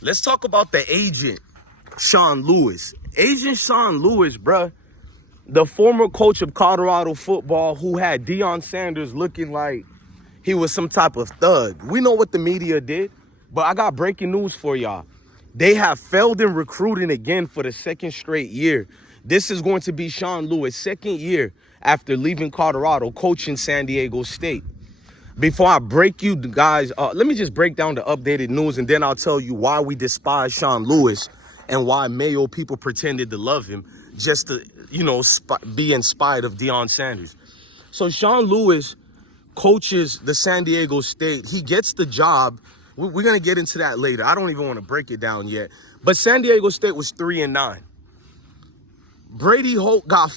Let's talk about the agent, Sean Lewis. Agent Sean Lewis, bruh, the former coach of Colorado football who had Deion Sanders looking like he was some type of thug. We know what the media did, but I got breaking news for y'all. They have failed in recruiting again for the second straight year. This is going to be Sean Lewis' second year after leaving Colorado, coaching San Diego State. Before I break you guys, let me just break down the updated news, and then I'll tell you why we despise Sean Lewis and why Mayo people pretended to love him just to, be inspired of Deion Sanders. So Sean Lewis coaches the San Diego State. He gets the job. We're going to get into that later. I don't even want to break it down yet. But San Diego State was 3-9. Brady Hoke got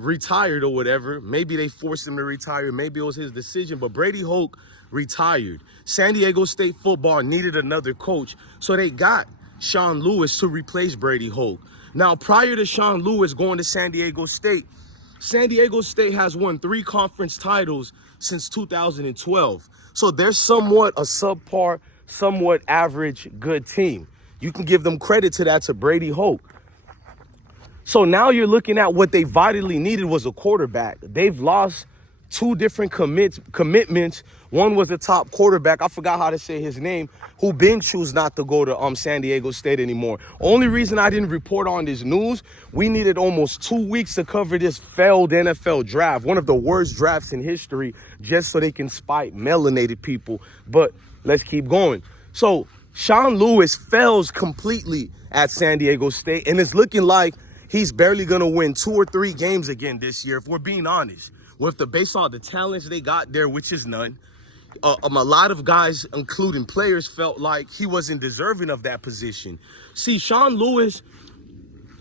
retired or whatever. Maybe they forced him to retire. Maybe it was his decision. But Brady Hoke retired. San Diego State football needed another coach. So they got Sean Lewis to replace Brady Hoke. Now, prior to Sean Lewis going to San Diego State has won 3 conference titles since 2012. So they're somewhat a subpar, somewhat average, good team. You can give them credit to that, to Brady Hoke. So now you're looking at what they vitally needed was a quarterback. They've lost 2 different commitments. One was a top quarterback, I forgot how to say his name, who been choose not to go to San Diego State anymore. Only reason I didn't report on this news, we needed almost 2 weeks to cover this failed NFL draft, one of the worst drafts in history, just so they can spite melanated people. But let's keep going. So Sean Lewis fails completely at San Diego State, and it's looking like he's barely going to win 2 or 3 games again this year, if we're being honest. Based on the talents they got there, which is none, a lot of guys, including players, felt like he wasn't deserving of that position. See, Sean Lewis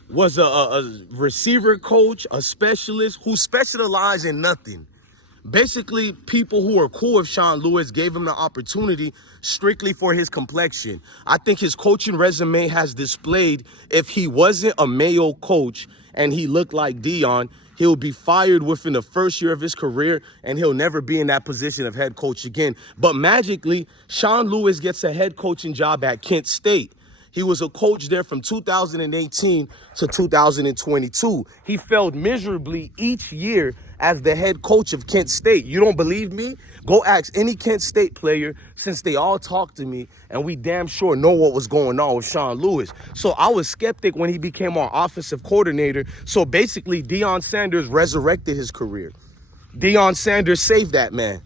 was a receiver coach, a specialist who specialized in nothing. Basically, people who are cool with Sean Lewis gave him the opportunity strictly for his complexion. I think his coaching resume has displayed if he wasn't a Mayo coach and he looked like Deion, he'll be fired within the first year of his career and he'll never be in that position of head coach again. But magically, Sean Lewis gets a head coaching job at Kent State. He was a coach there from 2018 to 2022. He failed miserably each year as the head coach of Kent State. You don't believe me? Go ask any Kent State player, since they all talked to me and we damn sure know what was going on with Sean Lewis. So I was skeptic when he became our offensive coordinator. So basically, Deion Sanders resurrected his career. Deion Sanders saved that man,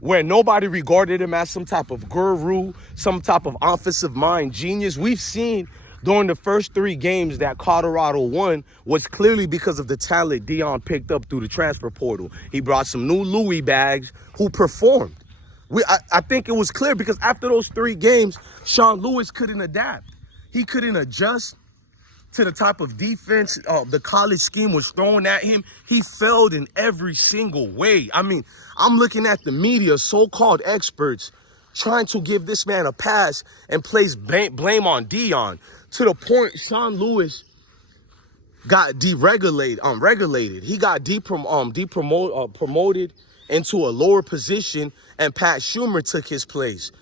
where nobody regarded him as some type of guru, some type of offensive mind genius. We've seen during the first 3 games that Colorado won was clearly because of the talent Deion picked up through the transfer portal. He brought some new Louis bags who performed. I think it was clear because after those 3 games, Sean Lewis couldn't adapt. He couldn't adjust to the type of defense the college scheme was throwing at him. He failed in every single way. I mean, I'm looking at the media, so-called experts, trying to give this man a pass and place blame on Deion, to the point Sean Lewis got regulated. He got promoted into a lower position, and Pat Schumer took his place,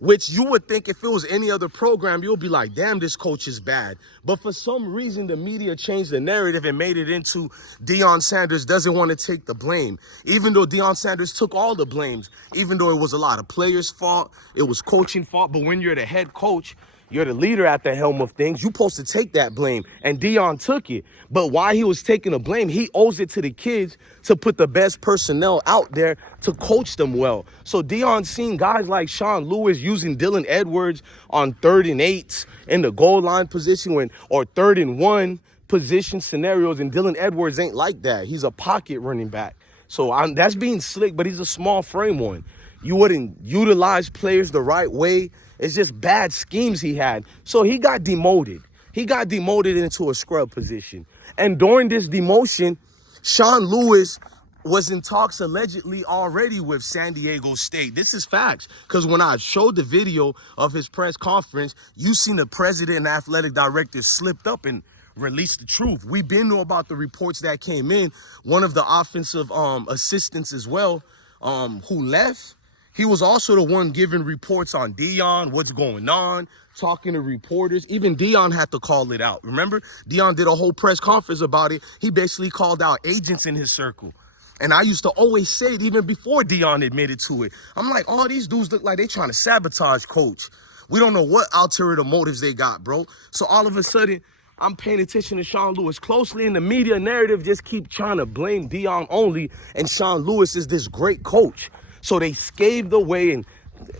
which you would think if it was any other program, you'll be like, damn, this coach is bad. But for some reason, the media changed the narrative and made it into Deion Sanders doesn't want to take the blame, even though Deion Sanders took all the blames, even though it was a lot of players' fault, it was coaching fault. But when you're the head coach, you're the leader at the helm of things, you're supposed to take that blame. And Deion took it. But while he was taking the blame, he owes it to the kids to put the best personnel out there to coach them well. So Deion seen guys like Sean Lewis using Dylan Edwards on 3rd and 8s in the goal line position or 3rd and 1 position scenarios. And Dylan Edwards ain't like that. He's a pocket running back. So that's being slick, but he's a small frame one. You wouldn't utilize players the right way. It's just bad schemes he had. So he got demoted. He got demoted into a scrub position. And during this demotion, Sean Lewis was in talks allegedly already with San Diego State. This is facts, because when I showed the video of his press conference, you seen the president and athletic director slipped up and released the truth. We've been know about the reports that came in. One of the offensive assistants as well, who left, He was also the one giving reports on Deion, what's going on, talking to reporters. Even Deion had to call it out. Remember? Deion did a whole press conference about it. He basically called out agents in his circle. And I used to always say it even before Deion admitted to it. I'm like, all these dudes look like they trying to sabotage Coach. We don't know what ulterior motives they got, bro. So all of a sudden, I'm paying attention to Sean Lewis closely, and the media narrative just keep trying to blame Deion only, and Sean Lewis is this great coach. So they scathed away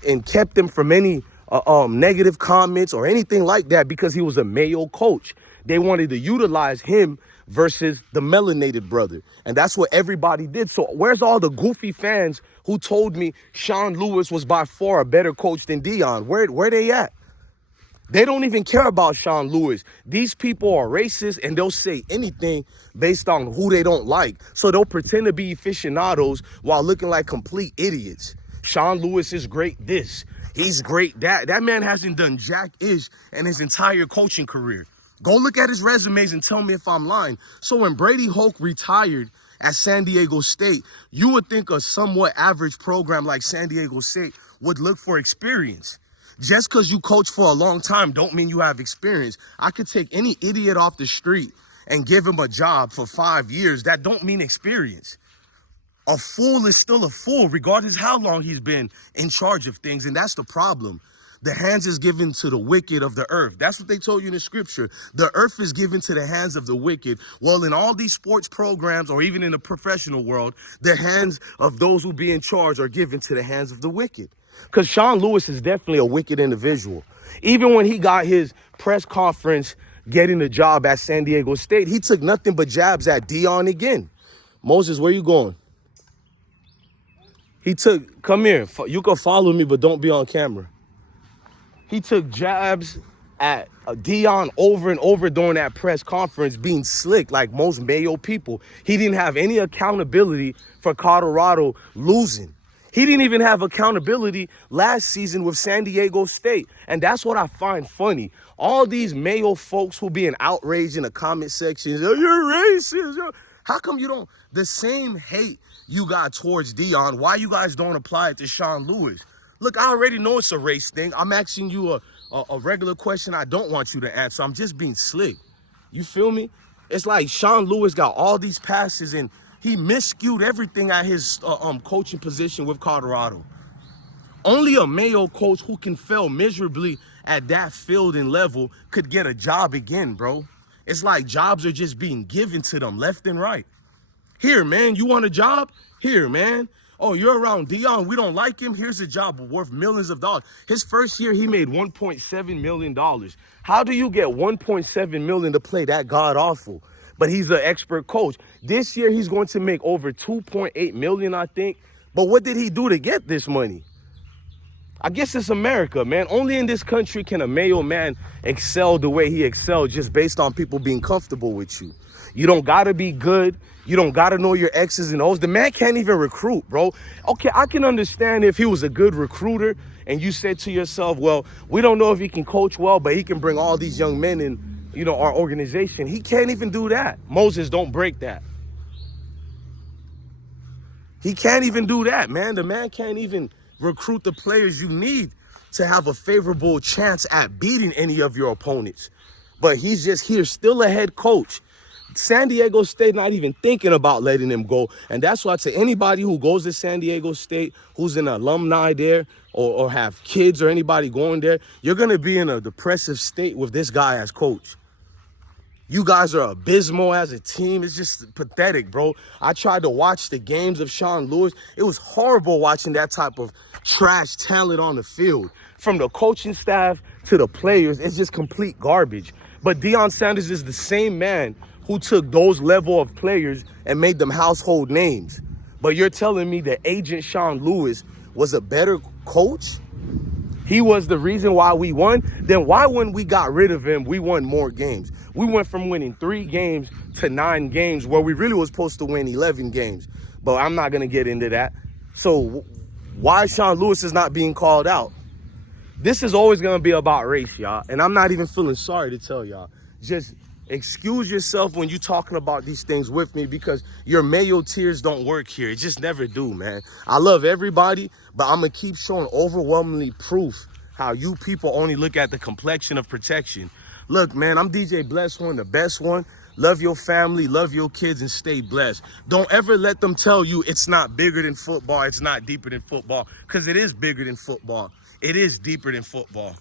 and kept him from any negative comments or anything like that because he was a Mayo coach. They wanted to utilize him versus the melanated brother. And that's what everybody did. So where's all the goofy fans who told me Sean Lewis was by far a better coach than Deion? Where they at? They don't even care about Sean Lewis. These people are racist, and they'll say anything based on who they don't like. So they'll pretend to be aficionados while looking like complete idiots. Sean Lewis is great this. He's great that. That man hasn't done jack-ish in his entire coaching career. Go look at his resumes and tell me if I'm lying. So when Brady Hoke retired at San Diego State, you would think a somewhat average program like San Diego State would look for experience. Just because you coach for a long time don't mean you have experience. I could take any idiot off the street and give him a job for 5 years. That don't mean experience. A fool is still a fool, regardless how long he's been in charge of things. And that's the problem. The hands is given to the wicked of the earth. That's what they told you in the scripture. The earth is given to the hands of the wicked. Well, in all these sports programs, or even in the professional world, the hands of those who be in charge are given to the hands of the wicked. Because Sean Lewis is definitely a wicked individual. Even when he got his press conference getting the job at San Diego State, he took nothing but jabs at Deion again. Moses, where you going? Come here. You can follow me, but don't be on camera. He took jabs at Deion over and over during that press conference, being slick like most Mayo people. He didn't have any accountability for Colorado losing. He didn't even have accountability last season with San Diego State. And that's what I find funny. All these Mayo folks who being outraged in the comment sections, oh, you're racist. How come you don't? The same hate you got towards Deion, why you guys don't apply it to Sean Lewis? Look, I already know it's a race thing. I'm asking you a regular question I don't want you to answer. I'm just being slick. You feel me? It's like Sean Lewis got all these passes and he miscued everything at his coaching position with Colorado. Only a Mayo coach who can fail miserably at that field and level could get a job again, bro. It's like jobs are just being given to them left and right. Here, man, you want a job? Here, man. Oh, you're around Deion. We don't like him. Here's a job worth millions of dollars. His first year, he made $1.7 million. How do you get $1.7 million to play that god-awful? But he's an expert coach. This year, he's going to make over $2.8 million, I think. But what did he do to get this money? I guess it's America, man. Only in this country can a Mayo man excel the way he excelled just based on people being comfortable with you. You don't got to be good. You don't got to know your X's and O's. The man can't even recruit, bro. Okay, I can understand if he was a good recruiter and you said to yourself, well, we don't know if he can coach well, but he can bring all these young men in, our organization. He can't even do that. Moses, don't break that. He can't even do that, man. The man can't even recruit the players you need to have a favorable chance at beating any of your opponents. But he's just here, still a head coach. San Diego State not even thinking about letting him go. And that's why to anybody who goes to San Diego State, who's an alumni there or have kids or anybody going there, you're going to be in a depressive state with this guy as coach. You guys are abysmal as a team. It's just pathetic, bro. I tried to watch the games of Sean Lewis. It was horrible watching that type of trash talent on the field. From the coaching staff to the players, it's just complete garbage. But Deion Sanders is the same man who took those level of players and made them household names. But you're telling me that agent Sean Lewis was a better coach? He was the reason why we won? Then why when we got rid of him, we won more games? We went from winning 3 games to 9 games where we really was supposed to win 11 games. But I'm not going to get into that. So why Sean Lewis is not being called out? This is always going to be about race, y'all. And I'm not even feeling sorry to tell y'all. Just excuse yourself when you're talking about these things with me, because your male tears don't work here. It just never do, man. I love everybody, but I'm going to keep showing overwhelmingly proof how you people only look at the complexion of protection. Look, man, I'm DJ Bless One, the best one. Love your family, love your kids, and stay blessed. Don't ever let them tell you it's not bigger than football, it's not deeper than football, because it is bigger than football. It is deeper than football.